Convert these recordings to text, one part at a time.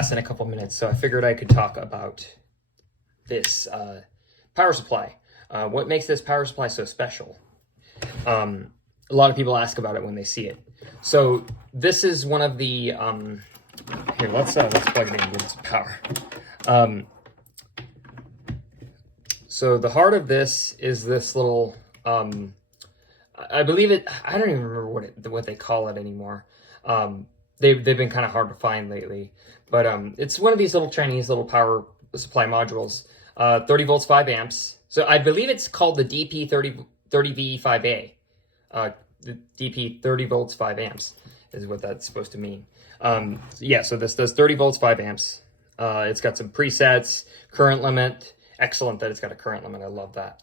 class in a couple minutes, so I figured I could talk about this power supply. What makes this power supply so special? A lot of people ask about it when they see it. So this is one of the here. Let's plug it in and give it some power. So the heart of this is this little. I believe it. I don't even remember what they call it anymore. They've been kind of hard to find lately, but it's one of these little Chinese little power supply modules. 30 volts, 5 amps. So I believe it's called the DP30V5A. The DP 30 volts, 5 amps is what that's supposed to mean. Yeah, so this does 30 volts, 5 amps. It's got some presets, current limit. Excellent that it's got a current limit. I love that.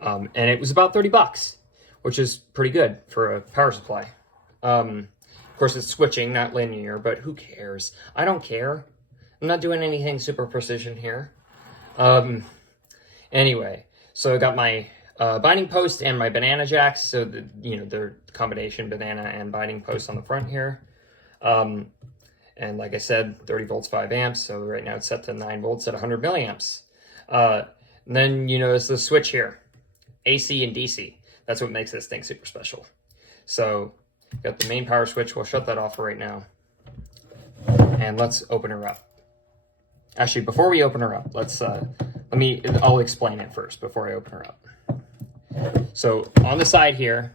And it was about 30 bucks, which is pretty good for a power supply. Of course, it's switching, not linear, but who cares? I don't care. I'm not doing anything super precision here. Anyway, so I got my binding post and my banana jacks. So they're combination banana and binding posts on the front here. And like I said, 30 volts, 5 amps. So right now it's set to 9 volts at 100 milliamps. And then there's the switch here, AC and DC. That's what makes this thing super special. So got the main power switch. We'll shut that off right now. And let's open her up. Actually, before we open her up, I'll explain it first before I open her up. So on the side here,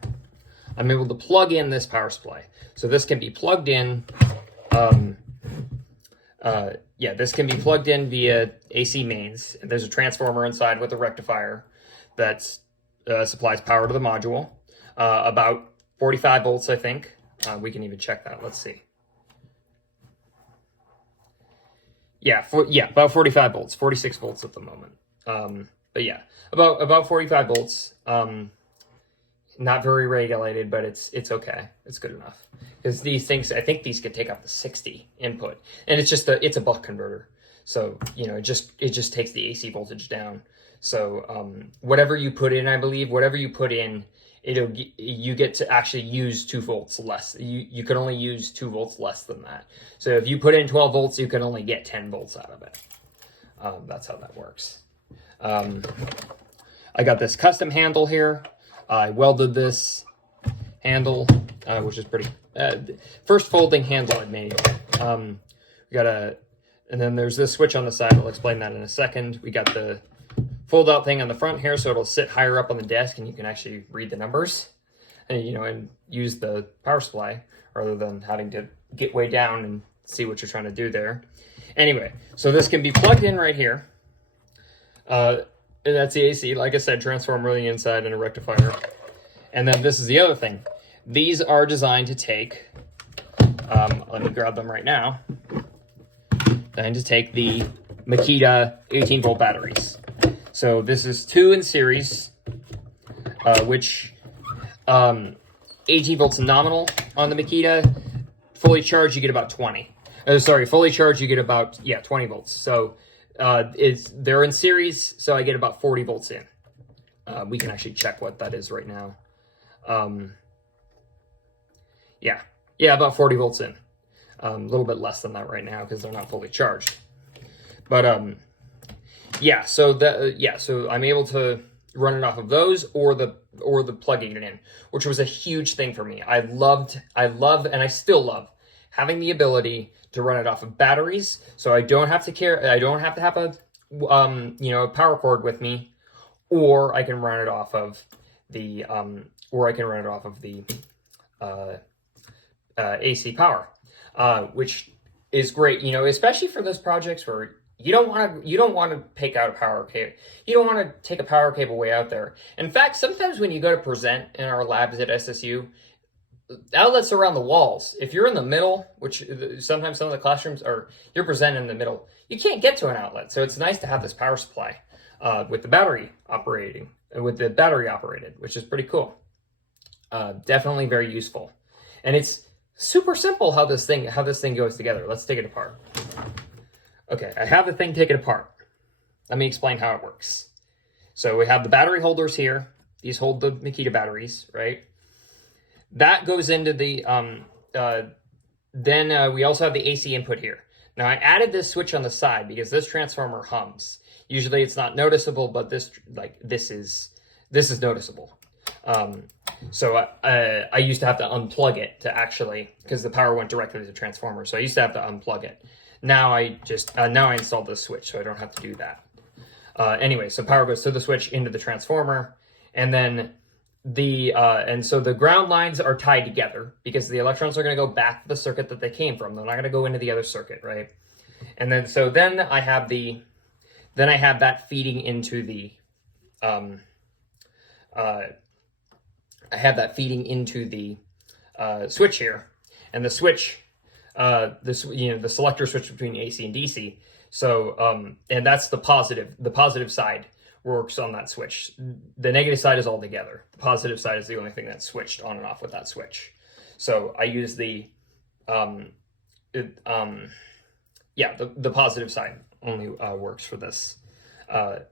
I'm able to plug in this power supply. So this can be plugged in. This can be plugged in via AC mains. There's a transformer inside with a rectifier that supplies power to the module. About 45 volts, I think. We can even check that. Let's see. About 45 volts, 46 volts at the moment. But yeah, about 45 volts. Not very regulated, but it's okay. It's good enough. Because these things, I think these could take up to 60 input. And it's a buck converter. So, it just takes the AC voltage down. So, whatever you put in, you get to actually use 2 volts less. You can only use 2 volts less than that. So if you put in 12 volts, you can only get 10 volts out of it. That's how that works. I got this custom handle here. I welded this handle, which is pretty, first folding handle I made. And then there's this switch on the side. I'll explain that in a second. We got the fold out thing on the front here, so it'll sit higher up on the desk and you can actually read the numbers and and use the power supply rather than having to get way down and see what you're trying to do there. Anyway, so this can be plugged in right here. And that's the AC, like I said, transformer on the inside and a rectifier. And then this is the other thing. These are designed to take, let me grab them right now, designed to take the Makita 18 volt batteries. So this is 2 in series, which 18 volts nominal on the Makita. Fully charged, you get about 20. Fully charged, you get about 20 volts. So they're in series, so I get about 40 volts in. We can actually check what that is right now. About 40 volts in. A little bit less than that right now because they're not fully charged. But so I'm able to run it off of those or the plugging it in, which was a huge thing for me. I love, and I still love having the ability to run it off of batteries, so I don't have to have a power cord with me, or I can run it off of the AC power, which is great, especially for those projects where you don't want to take out a power cable. You don't want to take a power cable way out there. In fact, sometimes when you go to present in our labs at SSU, outlets around the walls. If you're in the middle, which sometimes some of the classrooms are, you're presenting in the middle, you can't get to an outlet. So it's nice to have this power supply with the battery operated, which is pretty cool. Definitely very useful, and it's super simple how this thing goes together. Let's take it apart. Okay, I have the thing taken apart. Let me explain how it works. So we have the battery holders here. These hold the Makita batteries, right? That goes into the, then we also have the AC input here. Now I added this switch on the side because this transformer hums. Usually it's not noticeable, but this is noticeable. So I used to have to unplug it to actually, because the power went directly to the transformer. So I used to have to unplug it. Now I just now I installed this switch, so I don't have to do that. Anyway, so power goes to the switch into the transformer, and then so the ground lines are tied together because the electrons are going to go back to the circuit that they came from. They're not going to go into the other circuit, right? And then I have that feeding into the switch here, and the switch, the selector switch between AC and DC. So and that's the positive. The positive side works on that switch. The negative side is all together. The positive side is the only thing that's switched on and off with that switch. So I use the positive side only works for this. The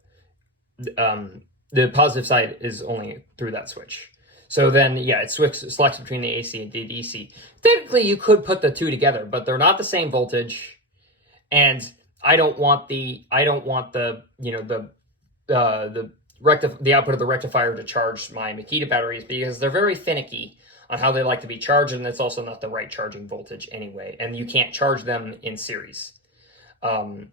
positive side is only through that switch. So then, yeah, it selects between the AC and the DC. Technically, you could put the two together, but they're not the same voltage, and I don't want the output of the rectifier to charge my Makita batteries because they're very finicky on how they like to be charged, and it's also not the right charging voltage anyway, and you can't charge them in series. I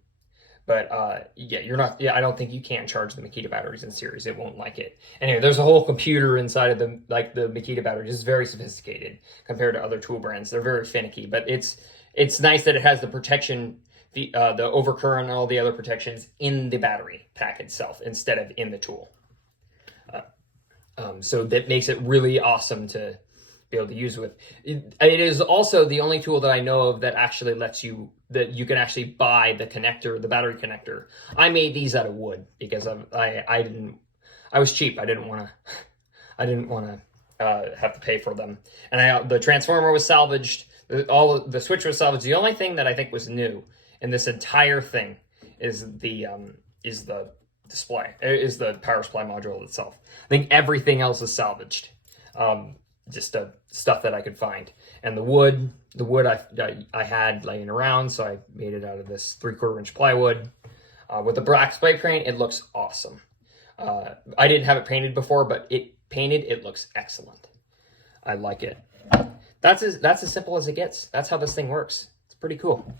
don't think you can charge the Makita batteries in series. It won't like it. Anyway, there's a whole computer inside of the Makita batteries. It's very sophisticated compared to other tool brands. They're very finicky, but it's nice that it has the protection, the overcurrent and all the other protections in the battery pack itself instead of in the tool. So that makes it really awesome to be able to use with. It is also the only tool that I know of that actually lets you, that you can actually buy the connector, the battery connector. I made these out of wood because I was cheap. I didn't want to have to pay for them. And the transformer was salvaged. The switch was salvaged. The only thing that I think was new in this entire thing is the display, is the power supply module itself. I think everything else is salvaged. Just stuff that I could find. And the wood I had laying around, so I made it out of this 3/4 inch plywood. With the black spray paint, it looks awesome. I didn't have it painted before, but it looks excellent. I like it. That's as simple as it gets. That's how this thing works. It's pretty cool.